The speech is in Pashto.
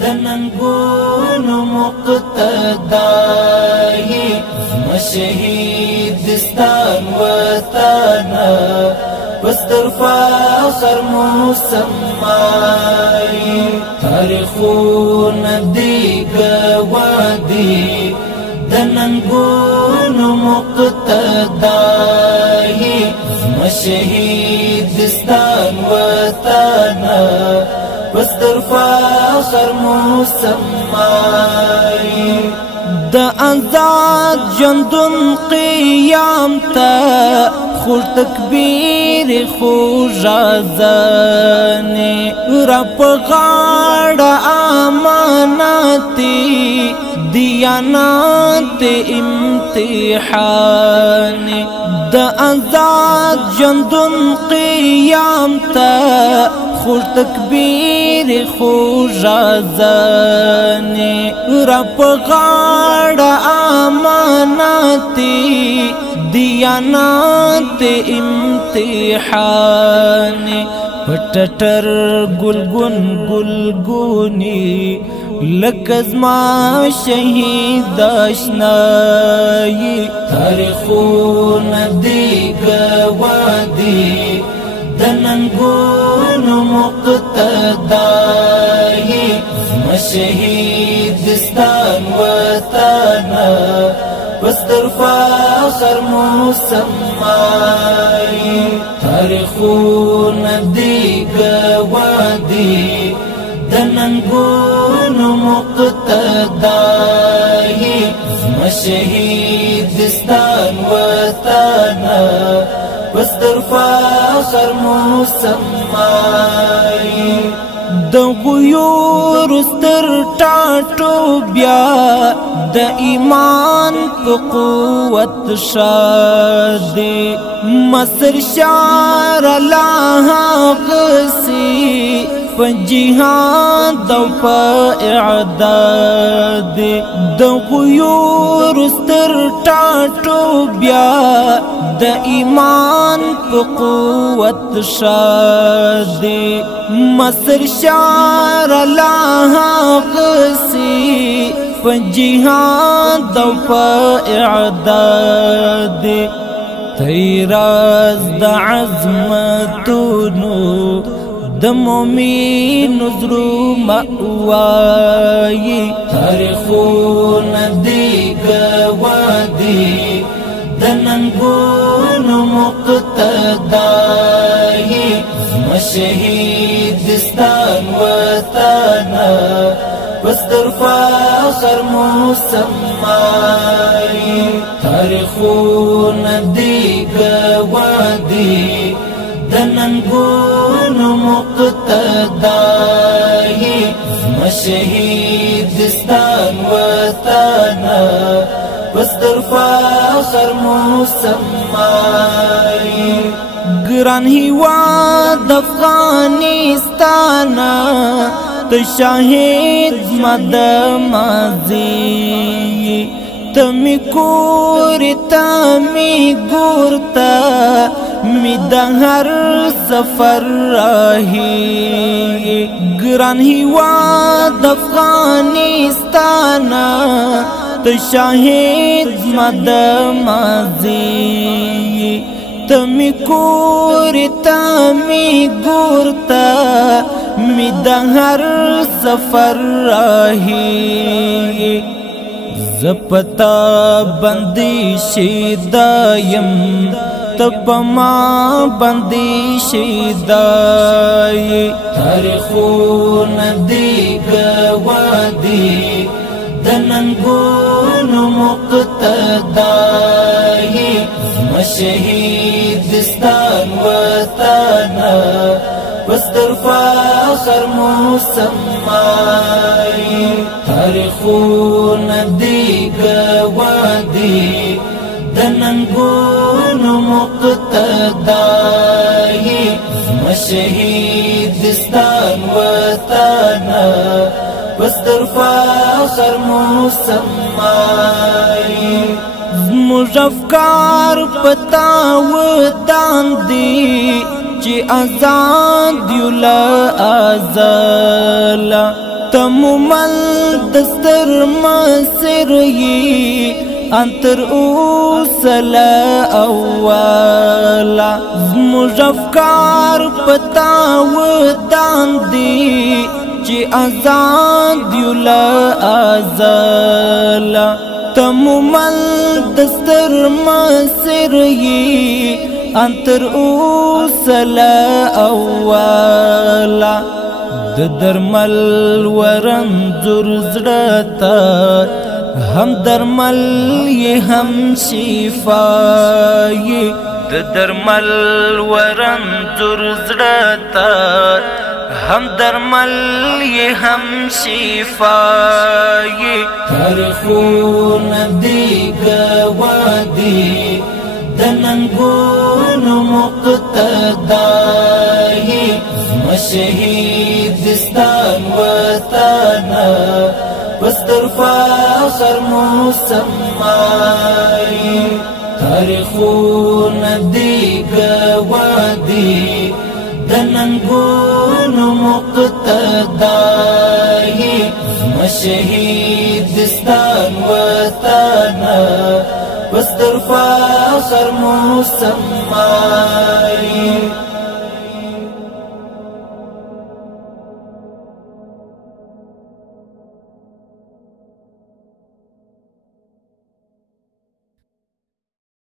دننگونو مقتدائی شهید دستان وطانا بستر فاخر مسمائی تاریخون دی گوادی دننگونو مقتدائی شهید دستان وطانا بستر فاخر مسمائی دا آزاد جندن قیام تا خوش تکبیر خوش آزانی رب غاڑ آماناتی دیانات امتحانی دا آزاد جندن قیام تا خوش تکبیر خوش آزانی رب غاڑ آماناتی دیانات امتحانی پٹٹر گلگن گلگونی لکزما شہید آشنائی تاریخون دی گوادی دننگونو مقتدائی شهید دستان وطانا بستر فاخر مسمائی تاریخون دی گوادی دننگونو مقتدائی شهید دستان وطانا بستر فاخر مسمائی د غیور ستر ټاټو بیا د ایمان په قوت شادي مصر شار الله غسی په جهاد او په اعداد د غیور ستر ټاټو بیا د ایمان په قوت شادي مصر شار الله غسی په جهاد او په اعداد تیراز د عظمتونو د مومین زرو مأوایی تاریخون دی گوادی دننگونو مقتدائی شهید دستان وطانا بستر فاخر مسمائی تاریخون دی گوادی دننگونو مقتدائی شهید دستان وطانا بستر فاخر مسمائی گران هیواد افغانستانا تشاهد مد مازی تمی کوری تمی گورتا می دهر سفر راهی گران هیواد افغانستانا تشاهد مد مازی تمی کوری تمی گورتا می دهر سفر راهی زپتا بندی شیدایم تب ما بندی شیدائی تاریخون دی گوادی دننگونو مقتدائی شهید دستان وطانا بستر فاخر مسمائی تاریخون دی گوادی دننگونو مقتدائی شهید دستان وطانا بستر فاخر مسمائی زموږ افکار پتا ودان دي چې آزاد یو لا ازل تمومل دستر مسیری انتر اوسلا اولا زموږ افکار پتا ودان دي چې آزاد یو لا ازلا تمومل دستر مسیری انتر اوسلا اولا د درمل ورنځور زړه ته هم درمل یې هم شفا یې د درمل ورنځور زړه ته هم درمل یې هم شفا یې تاریخونه دې ګواه دي د ننګونو مقتدا یې زما شهیدستان وطن پستر فخر مسمى تاریخونه دې ګواه دي د ننګونو مقتدا یې زما شهیدستان وطن پستر فخر مسمى